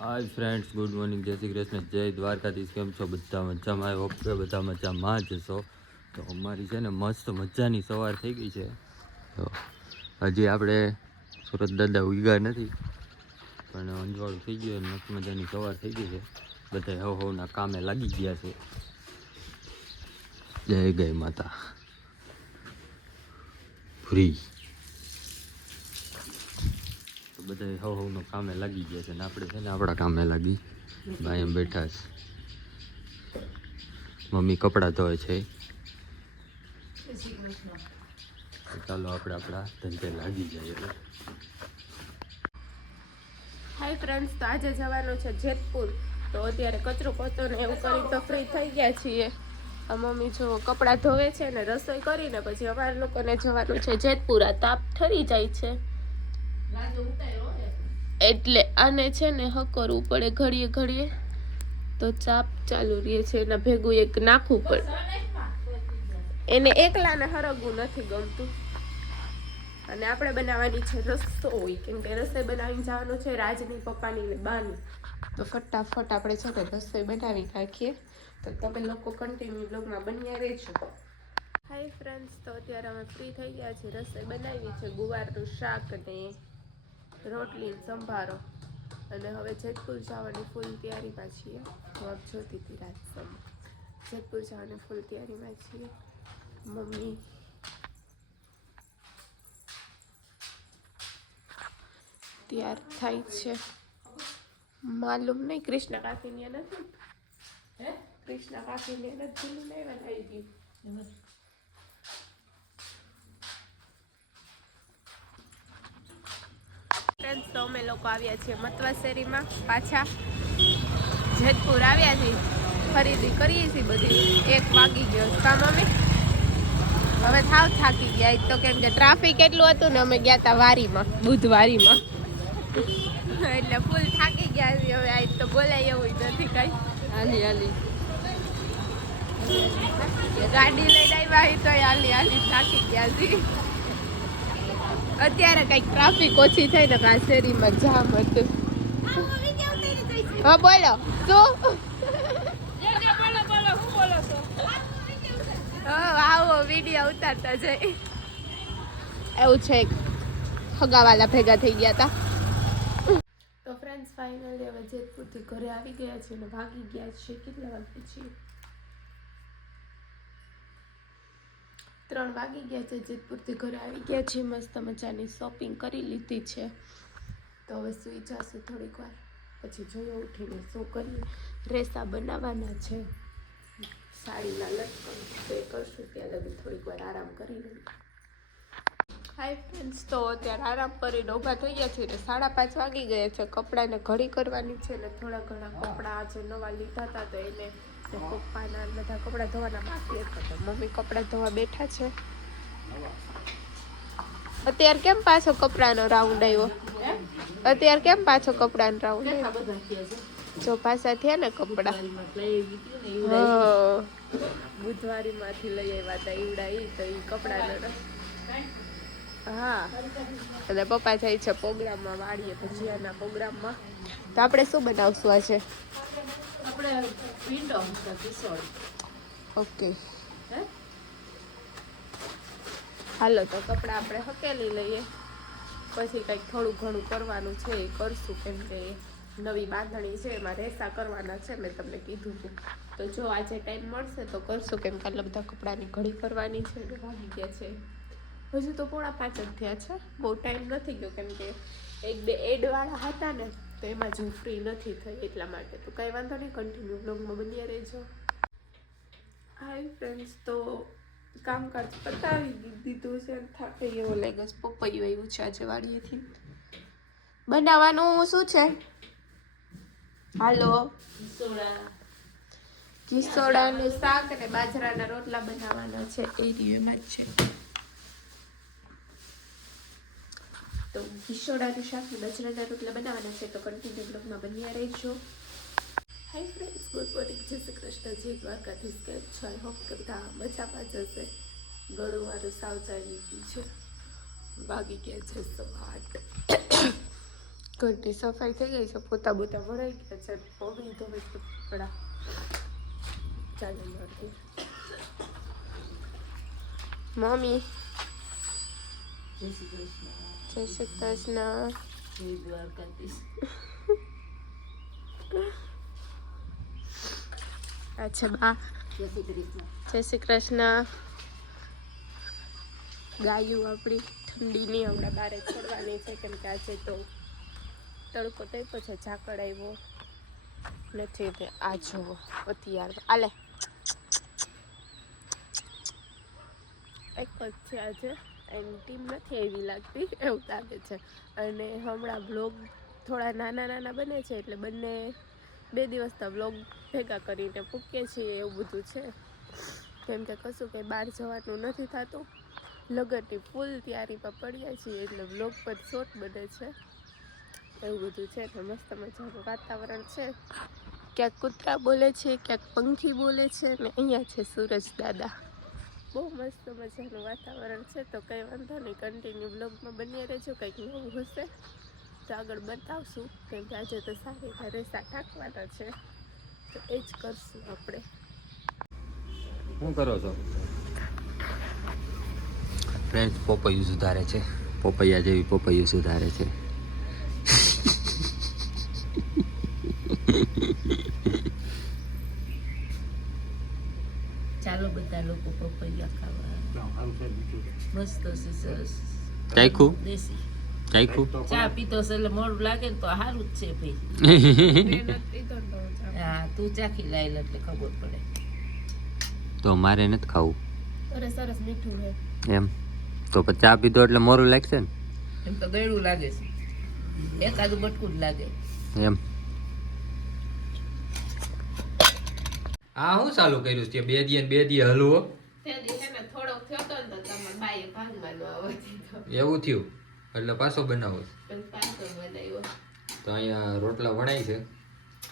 Hi friends, good morning, જય શ્રી કૃષ્ણ, જય દ્વારકાધીશ. કેમ છો? બધા મજામાં? આઈ હોપ કે બધા મજામાં જ છો. તો અમારી છે ને મસ્ત મજાની સવાર થઈ ગઈ છે. તો હજી આપણે સુરત દાદા ઉગ્યા નથી, પણ અંજવાળું થઈ ગયું. મસ્ત મજાની સવાર થઈ ગઈ છે. બધા હવના કામે લાગી ગયા છે. જય ગઈ માતા ફ્રી. તો બધા હવનો કામે લાગી ગયા છે ને આપણે છે ને આપણા કામે લાગી ભાઈ એમ બેઠા છે. મમ્મી કપડાં ધોવે છે. ચાલો આપણે આપણા ધંધે લાગી જઈએ. હાય ફ્રેન્ડ્સ, તો આજે જવાનું છે જેતપુર. તો અત્યારે કચરો પોતો ને એવું કરી તો ફ્રી થઈ ગયા છીએ. મમ્મી જો કપડાં ધોવે છે ને રસોઈ કરીને પછી અમારે લોકોને જવાનું છે જેતપુર. આ તાપ ઠરી જાય છે એટલે આને છે ને હકરવું પડે ઘડીએ ઘડીએ, તો ચાપ ચાલુ રહે છે. એના ભેગું એક નાખવું પડે. એને એકલાને હરગવું નથી ગમતું. અને આપણે બનાવવાની છે રસોઈ, કેમ કે રસોઈ બનાવીને જવાનું છે રાજની પપ્પાની ને બાની. તો ફટાફટ આપણે છે ને રસોઈ બનાવી નાખીએ. તો તમે લોકો કન્ટિન્યુ બ્લોગમાં બન્યા રહેજો. હાય ફ્રેન્ડ્સ, તો અત્યારે અમે ફ્રી થઈ ગયા છીએ. રસોઈ બનાવી છે ગુવારનું શાક ને રોટલી સંભારો. અને હવે જેતપુર જવાની ફૂલ તૈયારીમાં છીએ. તો આપ જોતી હતી રાજસમ જેતપુર જવાની ફૂલ તૈયારીમાં છીએ. મમ્મી તૈયાર થાય છે. માલુમ નહીં કૃષ્ણ કાકીને નથી, કૃષ્ણ કાકીને નથી નહીં બનાવી ગયું. ફ્રેન્ડ્સ, તો અમે લોકો આવ્યા છીએ મતવા શેરીમાં. પાછા જેતપુર આવ્યા છીએ, ખરીદી કરીએ છીએ બધી. 1 વાગી ગયો. કામ અમે હવે થાકી ગયા. એક તો કેમ કે ટ્રાફિક એટલું હતું ને, અમે ગયા હતા વારીમાં, બુધવારીમાં, એટલે ફૂલ થાકી ગયા છે. હવે આજ તો બોલાય એવું નથી કઈ. હાલી ગાડી લઈને આવ્યા તો હાલી થાકી ગયા છે. અત્યારે કઈક ટ્રાફિક ઓછી થઈ ને આ શેરીમાં જામ હતું. હા બોલો શું? આવો વિડીયો ઉતારતા જઈ. એવું છે, હગાવાલા ભેગા થઈ ગયા હતા. તો ફ્રેન્ડ્સ, ફાઇનલી હવે જેતપુરથી ઘરે આવી ગયા છે ને ભાગી ગયા છે. કેટલા વાગે છે? 3 વાગી ગયા છે. જેતપુરથી ઘરે આવી ગયા છે. મસ્ત મજાની શોપિંગ કરી લીધી છે. તો હવે સુઈ જશું થોડીક વાર, પછી જોઈએ ઉઠીને શું કરીએ. રેસા બનાવવાના છે, સાડીના લટકન તો એ કરશું. ત્યાં લગી થોડીક વાર આરામ કરી લઈએ. હાય ફ્રેન્ડ્સ, તો અત્યારે આરામ કરીને ઊભા થઈ ગયા છે. 5:30 વાગી ગયા છે. કપડાને ઘડી કરવાની છે ને થોડા ઘણા કપડાં આજે નવા લીધા હતા તો એને પપ્પાના બધા કપડાં ધોવાના બાકી હતા. તો મમ્મી કપડાં ધોવા બેઠા છે. અત્યારે કેમ પાછો કપડાનો રાઉન્ડ આવ્યો? અત્યારે કેમ પાછો કપડાનો રાઉન્ડ આવ્યો? જો પાછા થયા ને કપડા. બુધવારીમાંથી લઈ આવ્યા હતા ઈવડા. તો એ કપડાનો હા. અને પપ્પા જાય છે પ્રોગ્રામમાં, વાળીએ ભજીયાના પ્રોગ્રામમાં. તો આપણે શું બનાવશું આજે? ઓકે, હાલો. તો કપડાં આપણે હકેલી લઈએ, પછી કંઈક થોડું ઘણું કરવાનું છે એ કરશું. કેમ કે નવી બાંધણી છે, એમાં રેસા કરવાના છે, મેં તમને કીધું હતું. તો જો આજે ટાઈમ મળશે તો કરશું. કેમ કે આટલા બધા કપડાની ઘડી કરવાની છે ને વાગી ગયા છે. હજુ તો 4:45 જ થયા છે. બહુ ટાઈમ નથી ગયો, કેમ કે 1-2 એડવાળા હતા ને તો એમાં જ હું ફ્રી નથી થઈ એટલા માટે. તો કંઈ વાંધો નહીં, કન્ટિન્યુ બ્લોગમાં બન્યા રહેજો. હાય ફ્રેન્ડ્સ, તો કામકાજ પતાવી દીધું છે. થાકી એવો લાગ્યો છે. પપૈયું આવ્યું છે આજે વાડીએથી. બનાવવાનું શું છે? હાલો, કિસોડાનું શાક અને બાજરાના રોટલા બનાવવાના છે. એ એમાં જ છે. તો કિસોડાનું શાક અને બાજરાના રોટલા બનાવવાના છે. તો કન્ટિન્યુ બ્લોગમાં બન્યા રહેજો. હાય ફ્રેન્ડ્સ, ગુડ મોર્નિંગ, જય શ્રી કૃષ્ણ, જય દ્વારકાધીશ. કેમ છો? આઈ હોપ કે બધા મજામાં જ હશે. ગળું મારું સાવ ચાલી ગયું છે. વાગી ગયા છે 8:15. ઘરની સફાઈ થઈ ગઈ છે, પોતા બોતા ભરાઈ ગયા છે, પગી ધોઈ કપડા ચાલુ મળતી. મમ્મી જય શ્રી કૃષ્ણ. અચ્છા બા જય શ્રી કૃષ્ણ. ગાયું આપણી ઠંડીની હમણાં બારે છોડવાની છે, કેમ કે આજે તો તડકો થઈ પછી ઝાકળ આવ્યો નથી. તે આ જુઓ અત્યારે આલે એક જ છે આજે, એની ટીમ નથી એવી લાગતી એવું લાગે છે. અને હમણાં બ્લોગ થોડા નાના નાના બને છે, એટલે બંને 2 દિવસના બ્લોગ ભેગા કરીને મૂકીએ છીએ એવું બધું છે. કેમ કે કશું કંઈ બહાર જવાનું નથી થતું, લગનની ફૂલ તૈયારીમાં પડ્યા છીએ, એટલે બ્લોગ પર શોર્ટ બને છે એવું બધું છે. તો મસ્ત મજાનું વાતાવરણ છે, ક્યાંક કૂતરા બોલે છે, ક્યાંક પંખી બોલે છે, અને અહીંયા છે સૂરજ દાદા. બહુ મસ્ત મજાનું વાતાવરણ છે. તો કંઈ વાંધો નહીં, કન્ટિન્યુ બ્લોગમાં બની રહેજો. કંઈક નવું હશે તો આગળ બતાવશું, કેમ કે આજે તો સારી રેસા ટાંકવાના છે, તો એ જ કરશું આપણે. શું કરો છો ફ્રેન્ડ્સ? પોપૈયું સુધારે છે, પોપૈયા જેવી પોપૈયું સુધારે છે. ચાલો બધા લોકો પપૈયા ખાવા. મસ્ત છે, સરસ. ચાખ્યું? દેશી ચાખ્યું? ચા પીતો છે એટલે મોડું લાગે ને તો સારું જ છે ભાઈ. હા, તું ચાખી લાયેલ એટલે ખબર પડે. તો મારે નથી ખાવું અરે સરસ મીઠું છે એમ. તો પછી ચા પીધો એટલે મોરું લાગશે ને એમ તો ગળ્યું લાગે છે, એકાદું બટકું જ લાગે એમ. આ શું ચાલુ કર્યું છે? 2 દી હલવો થોડોક થયો તો ને તો તમારે બાઈએ ભાગવાનો આવતી એવું થયું એટલે પાછો બનાવો. પાછો બનાવ્યો. તો અહીંયા રોટલા વણાય છે,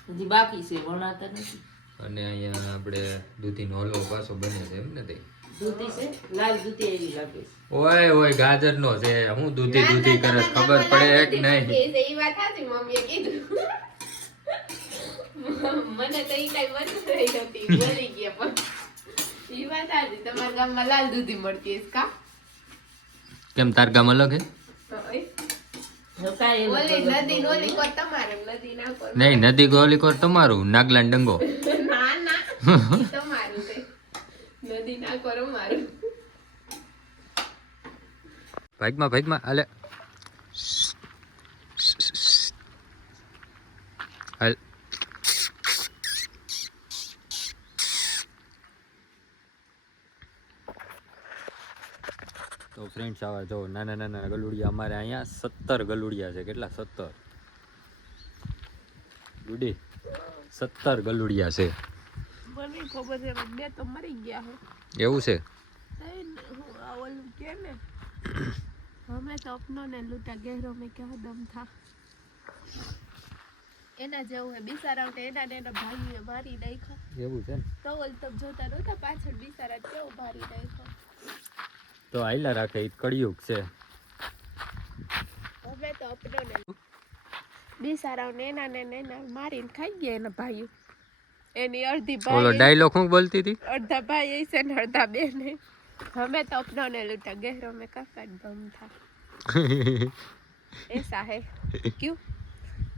હજી બાકી છે, વણાતા નથી. અને અહીંયા આપણે દૂધીનો હલવો પાછો બને છે એમ ને? તે દૂધી છે, લાલ દૂધી એવી લાગે છે. ઓય ગાજરનો છે. હું દૂધી કરે ખબર પડે કે નહીં? એ વાત સાચી, મમ્મીએ કીધું. મને તો ઈ કઈ મન રહી હતી, બોલી ગયા. પણ ઈ વાત સાચી, તમારા ગામમાં લાલ દૂધી મળતી છે કા? કેમ તાર ગામ અલગ હે? ઓલી નદી નોલી કો તમારે, નદી ના કો નહીં, નદી ગોલી કોર તમારું, નાગલાન ડંગો. ના ના ઈ તમારું છે, નદી ના કરો મારું. ભાગમાં હાલે હાલ. તો ફ્રેન્ડ્સ આવા જો નાના ગલુડિયા અમારે અહીંયા 17 ગલુડિયા છે. કેટલા? 17 ગુડી 17 ગલુડિયા છે. મને ખબર છે, બે તો મરી ગયા હે. એવું છે? ઓલું કે ને હમે તો અપનો ને લૂટા ગહેરો મેં ક્યાં દમ થા, એના જેવું હે. બિસારા કે એના ને એના ભાઈએ મારી નાખ્યા. એવું છે ને? તો ઓલ તમ જોતા નહોતા પાછળ બિસારા કેવું મારી નાખ્યા. તો આયલા રાખે, ઈ કળિયુગ છે. હવે તો અપનો ને બિસારા ને એના મારીને ખાઈ ગયા એના ભાઈઓ. એની અડધી ઓલો ભાઈ ડાયલોગ હું બોલતી હતી? અડધા ભાઈ છે ને અડધા બેન. हमें तो अपनों ने लूटा, गहरों में काफी दम था. ऐसा है क्यों?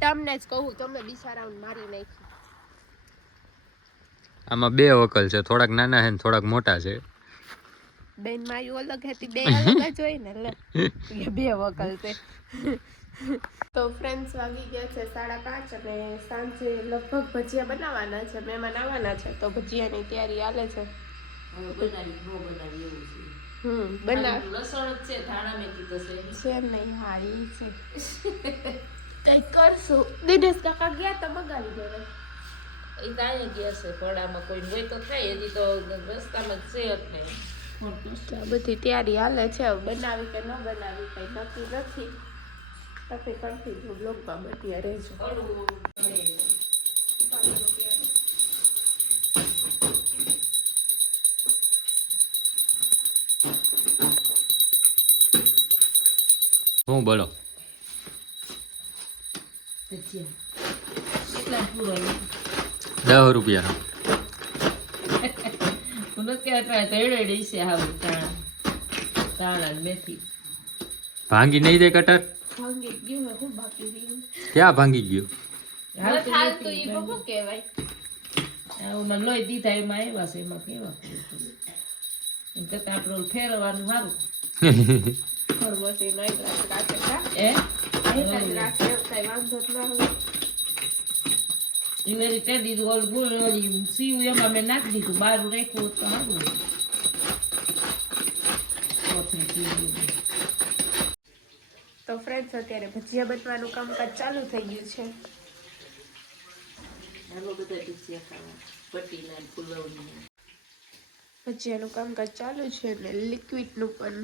તમને જ કહું, તમે બિચારાઓને મારી નાખી. આમાં 2 વકલ છે, થોડાક નાના છે ને થોડાક મોટા છે. બેન માયું અલગ હતી, 2 અલગ જ હોય ને. લે 2 વકલ છે. તો ફ્રેન્ડ્સ વાગી ગયા છે 5:30 અને સાંજે લગભગ ભજીયા બનાવવાના છે. મહેમાન આવવાના છે તો ભજીયાની તૈયારી હાલે છે. બનાવ લસણ જ છે, ધાણા મેથી તો છે નહીં. હા ઈ છે, કઈ કરશું. દિનેશ કાકા ગયા તો મગાવી દેવાય. એ તો અહીંયા ગયા છે, પડામાં કોઈ હોય તો થાય, હજી તો રસ્તામાં જ છે જ નહીં. આ બધી તૈયારી હાલે છે. હવે બનાવી કે ન બનાવી કઈ નક્કી નથી. તમે કન્ટિન્યુ બ્લોગમાં બન્યા રહેજો. હું બોલો? કેટલા પૂરો 10 રૂપિયા હું નથી કહેતા તો એડે ડીશે આવું તાણા ને મેથી ભાંગી નહીં દે કટર ભાંગી ગયું હોય હું બાકી રહ્યું ક્યાં ભાંગી ગયું હાલતું ઈ બહુ કહેવાય આમાં લોહી દીધા એમાં આવ્યા છે એમાં કેવા એમ કરતા આપણે ઓલું ફેરવવાનું સારું ખરબસી નહીં રાખે એ રાખે કઈ વાંધો જ ના હોય એ વળી તે દીધું ઓલું ગુણ ઓલી સીવું એમાં મેં નાખી દીધું બારું રાખ્યું હોત તો સારું કોથળી સીવું. તો ફ્રેન્ડ્સ અત્યારે ભજીયા બનવાનું કામકાજ ચાલુ થઈ ગયું છે હાલો બધા ટીચિયા ખાવા પટીના ફૂલવણી ભજીયાનું કામકાજ ચાલુ છે ને લિક્વિડનું પણ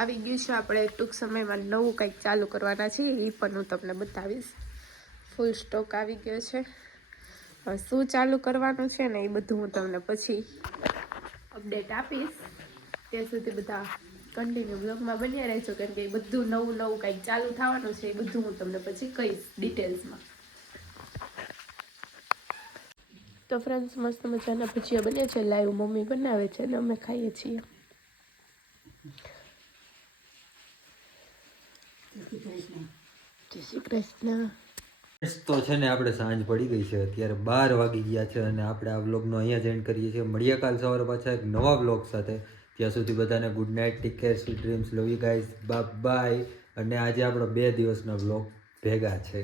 આવી ગયું છે. આપણે ટૂંક સમયમાં નવું કંઈક ચાલુ કરવાના છીએ એ પણ હું તમને બતાવીશ. ફૂલ સ્ટોક આવી ગયો છે. હવે શું ચાલુ કરવાનું છે ને એ બધું હું તમને પછી અપડેટ આપીશ. ત્યાં સુધી બધા કન્ટિન્યુ બ્લોગમાં બન્યા રહેજો કેમ કે એ બધું નવું નવું કંઈક ચાલુ થવાનું છે એ બધું હું તમને પછી કહીશ ડિટેલ્સમાં. તો ફ્રેન્ડ્સ મસ્ત મજાના ભજીયા બન્યા છે. લાઈવ મમ્મી બનાવે છે અને અમે ખાઈએ છીએ. જય શ્રી કૃષ્ણ. તો છે ને આપણે સાંજ પડી ગઈ છે, અત્યારે 12 વાગી ગયા છે અને આપણે આ વ્લોગનો અહીંયા જ એન્ડ કરીએ છીએ. મળીએ કાલ સવારે પાછા એક નવા વ્લોગ સાથે. ત્યાં સુધી બધાને good night, take care, sweet dreams, love you guys, bye bye. અને આજે આપણો 2 દિવસનો વ્લોગ ભેગા છે.